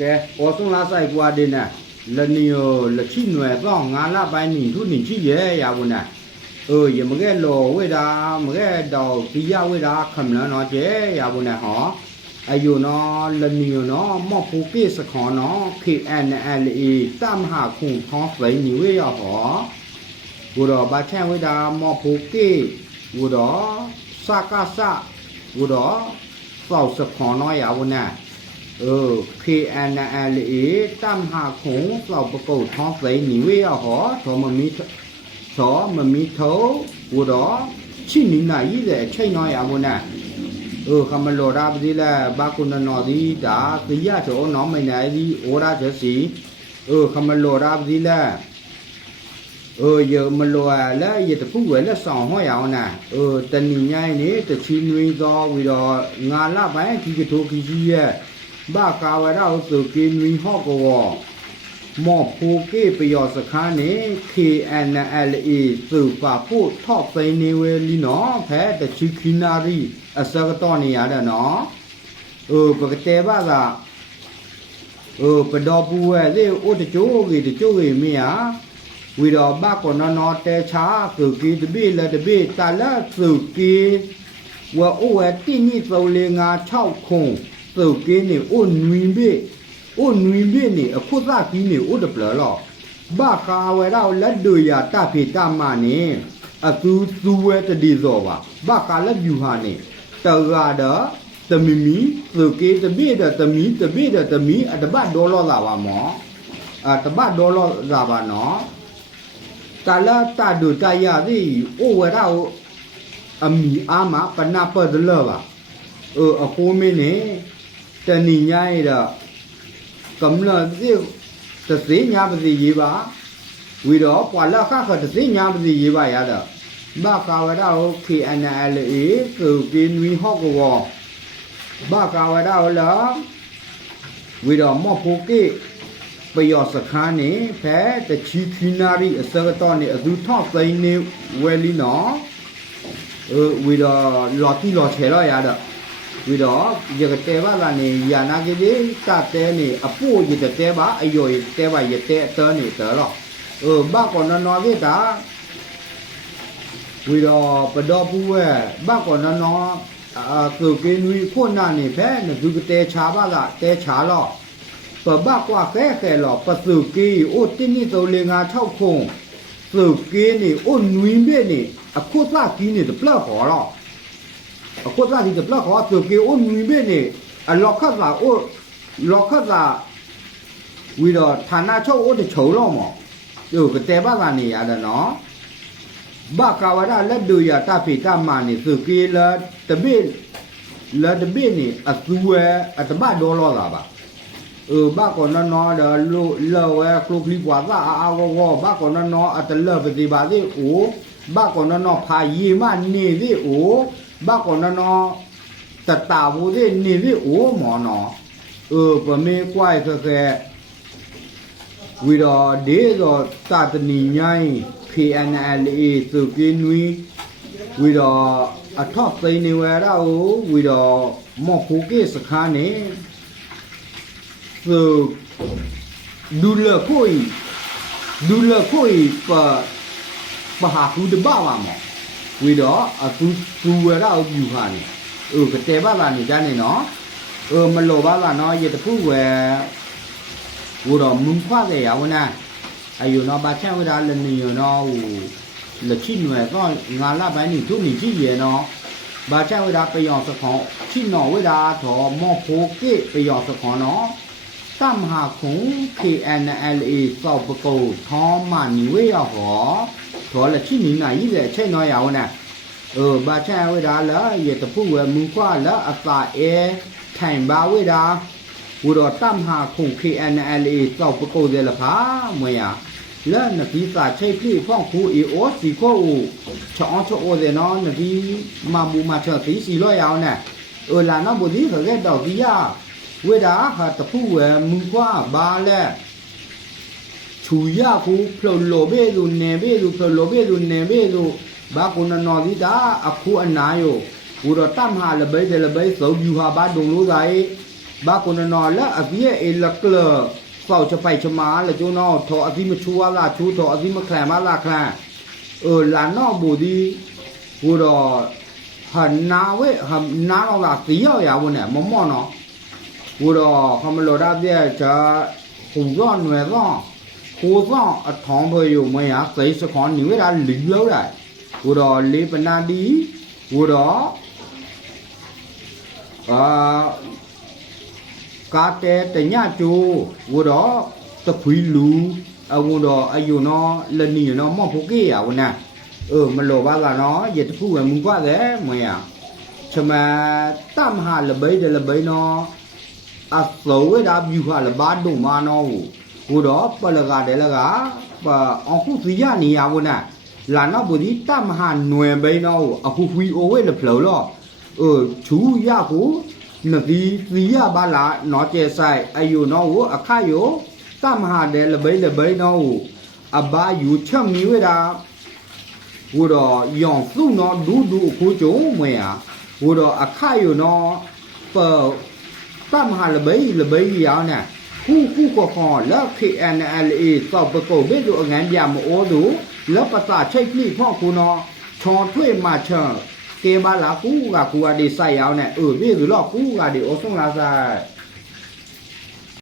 ကဲအောဆုံးလာဆိုင်ကွာဒီနာလနီယိုလချိနွယ်တော့ငါလာပိုင်းနီထုနေချိရဲရဘူးနာเออยมแกโลเวดามแกดอกปิยเวดาคำนั้นเนาะเจยาบุนะหออายุเนาะละนีเนาะมอปูกิสขอเนาะ KNLE ตามหาคุงท้องใสนิเวยหอกูดอบาแช่เวดามอปูกิกูดอสากาสะกูดอเฝ้าสขอเนาะยาบุนะ เออ KNLA ตามหาคงเราประกอบท้องใสหนีเวียหอทอมันมีทอมันมีเท่ากูดอชินินายี่แต่ใช่น้อยอ่ะวุนะเออคำมันโลดาบดีแลบากุนนอดีดาติยาโจน้องไม่ไหนดีโอราเจสีเออคำมันโลดาบดีแลเออเยอะมันโลแล้วเยอะแต่ผู้เวแล้วสองห้อยเอานะเออแต่นี่ไงนี่แต่ชีนุยซอวิดองานละไปที่กระทุก ขี้เชี่ย ဘာကာဝရဟုစုကင်းဝီဟော့ကောမော်ဖိုကေပယောစခန်းနေ KNLA စုပါဖို့ထော့သိနေဝဲလီနော်ဖဲတချီခီနာရီအစကတော့နေရတယ်နော်เออปกติว่าก็เออปดอปูเวเลโอตะโจกีตะโจกีเมียဝီတော်ဘကောနနောတေချာသုကီတပိလတပိတလသုကီဝအိုဝတိနိသုလေငါ6ခုံ စုပ်ကင်းနေအိုနွင်ဘေအိုနွင်ဘေနေအဖို့သကီးနေအိုတပလလောဘာကာဝဲတော့လက်တို့ရတဖေတမနေအသူသူဝဲတတိစောပါဘာကာလက်ယူဟာနေတောရတော့သမီမီသုကေတပိတသမီတပိတသမီအတပတ်ဒေါ်လာလာပါမောအတပတ်ဒေါ်လာလာပါနော်တလာတဒုတယသိအိုဝရအမီအာမပနာပဒလပါအအကိုမင်းနေ တဏိညာရကမ္လသေသစေညာပစီရေးပါဝီတော့ပွာလခခသစေညာပစီရေးပါရတော့ဘကာဝရဟုတ် KNL ကိုပင်ဝီဟော့ကောဘကာဝရဟုတ်လားဝီတော့မော့ဖိုကေပယောစခန်းနေဖဲတချီခီနာရီအစကတော့နေအသူထော့သိနေဝဲလီနော်ဝီတော့လော်တီလော်ချေတော့ရတော့ ဝီတော့ရကတဲ့ပါလာနေယာနာကြီးလေးတတဲနေအပို့ရတဲ့တဲပါအယောရတဲပါရတဲ့အတန်းနေတော့เออဘာကောနော်နော်ကြီးတာဝီတော့ပတော်ပူဝဲဘာကောနော်နော်အာသူကင်းဝီဖို့နာနေဖဲနသူကတဲချာပါလားတဲချာတော့ ပဘကွာခဲခဲလောပစုကီအိုတင်းနီသုံးလေးငါ6ခုစုကီနီအိုနွင်းပြနေအခုသကီနေတပလောက်ခေါ်တော့ အခုသကီတပလောက်ခေါ်စုကီအိုနွင်းပြနေအလောက်ခတ်လာအိုလောက်ခတ်လာဝီတော့ဌာနချုပ်အိုတချုံတော့မောသူကတဲ့ဘာကနေရတယ်နော်ဘကဝရလက်ဒူရတဖိတမနေစုကီလာတပိလာတပိနေအသူဝဲအတဘဒေါ်လာလာပါ เออบ้าก่อนนอนเดอลูเลวะครูคลิกว่าซาอาววบ้าก่อนนอนอัตเลปฏิบาติโอบ้าก่อนนอนพายีมานี่ดิโอ บ้าก่อนนอนตะตาบูดินี่ดิโอหมอนอเออปะเมกวายแค่ဝီတော်ဒေဇောတတနီညိုင်း PNLA စုကင်းဝီဝီတော်အထောက်သိနေဝရဟိုဝီတော်မော့ဖူကေစခါနေ so dula koi dula koi pa pa ha ku de ba wa mo wi do ဝီတော့အခုသူဝရတော့อยู่ဟာနေဟိုကတဲ့ပါလာနေကြနေနော်ဟိုမလောပါလာနော်ရတခုဝဲဝတော့မုန်ခွားတယ်ရဝနာအယူတော့ဘာချမ်းဝတာလည်းနေရနော်ဟိုလက်ချိနွယ်တော့ငါလာပိုင်းနေသူနေကြည့်ရနော်ဘာချမ်းဝတာပြောင်စခေါချိနော်ဝတာတော့မော့ဖိုကေပြောင်စခေါနော်သမဟာခု KNLA စောက်ပကုတ်ထောမနီဝေရဟော đó là chi nhìn này dễ chơi nói giàu nè ờ bà cha với đó là về tập phụ về mưu qua là ở tại e thành ba với đó vừa đó tam hà khủng khi anh ali sau bữa câu giờ là phá mày à là nà tí sa chơi khi phong phú ý ố xì cô ủ chọn chỗ ô giờ nó nà tí mà mù mà chờ tí xì lo giàu nè ờ là nó bố tí phải cái đầu tí à với đó hả tập phụ về mưu qua ba lẹ ခရက်တော့ဒီရ ဝေဒာဟာတဖူဝဲမူကွာဘာလဲချူရခုဖလလိုဘေလူနေဘေလူဖလလိုဘေလူနေဘေလူဘာကုနနော်ဒီတာအခုအနာယောဘူရတမ်ဟာလဘေဒလဘေသောယူဟာဘာဒုံလို့ဇာယ ဘာကုနနော်လာအပြည့်အလကလပေါချပိုက်ချမာလေကျိုးနော်ထောအတိမချူဝါလာချူထောအတိမခလန်မလာခလန်เออလာနော်ဘူဒီဘူတော့ဟာနာဝဲဟာနာတော့လာတီရောက်ရဝင်နဲ့မမော့နော်ဘူတော့ခမလော် ဒါပြဲချာဟူရော့နွယ်တော့ဟူတော့အထောင်းဖွဲ့ယူမရသိစခွန်ညွေတာလီလောက်တာဘူတော့လေးပနာဒီဘူတော့အာကာတဲတညကျိုးဘူတော့တခွီလူအဝတော့အယုနော်လနီနော်မော့ဖို့ကေရဝနာเออမလောပါကနော်ရတခုဝမူကွာတဲ့မွေရချမတမဟာလပိဒလပိနော်အသောဝေဒါဗျူဟာလဘာဒုမာနော်ဟူ တော့ပလကတဲ့လကပအခုသီရနေရဝနာလာနော်ဘူဒီတမဟာနွယ်ပိနော်အခုဖီအိုဝေလဖလောလောเออချူရကိုနဒီသီရပါလာနော်ကျဲဆိုင်အယုနော်ကိုအခါယောတမဟာတဲ့လပိလပိနော်အဘာယူချက်မီဝေဒါ ဝတော့ယောင်သူ့နော်ဒူးဒူးခုကျုံမွေอ่ะဝတော့အခါယူနော်ပတမဟာလဘေးလဘေးရော คู่คู่ก็หอแล้ว KNLA สอบประกอบด้วยตัวงานยามโอดูแล้วประสาใช้นี่พ่อคุณนอชอถ้วยมาเชอเกบาลากูกากูอดีใส่เอาเนี่ยเออนี่หรือลอกกูกาดีโอสงลาใส่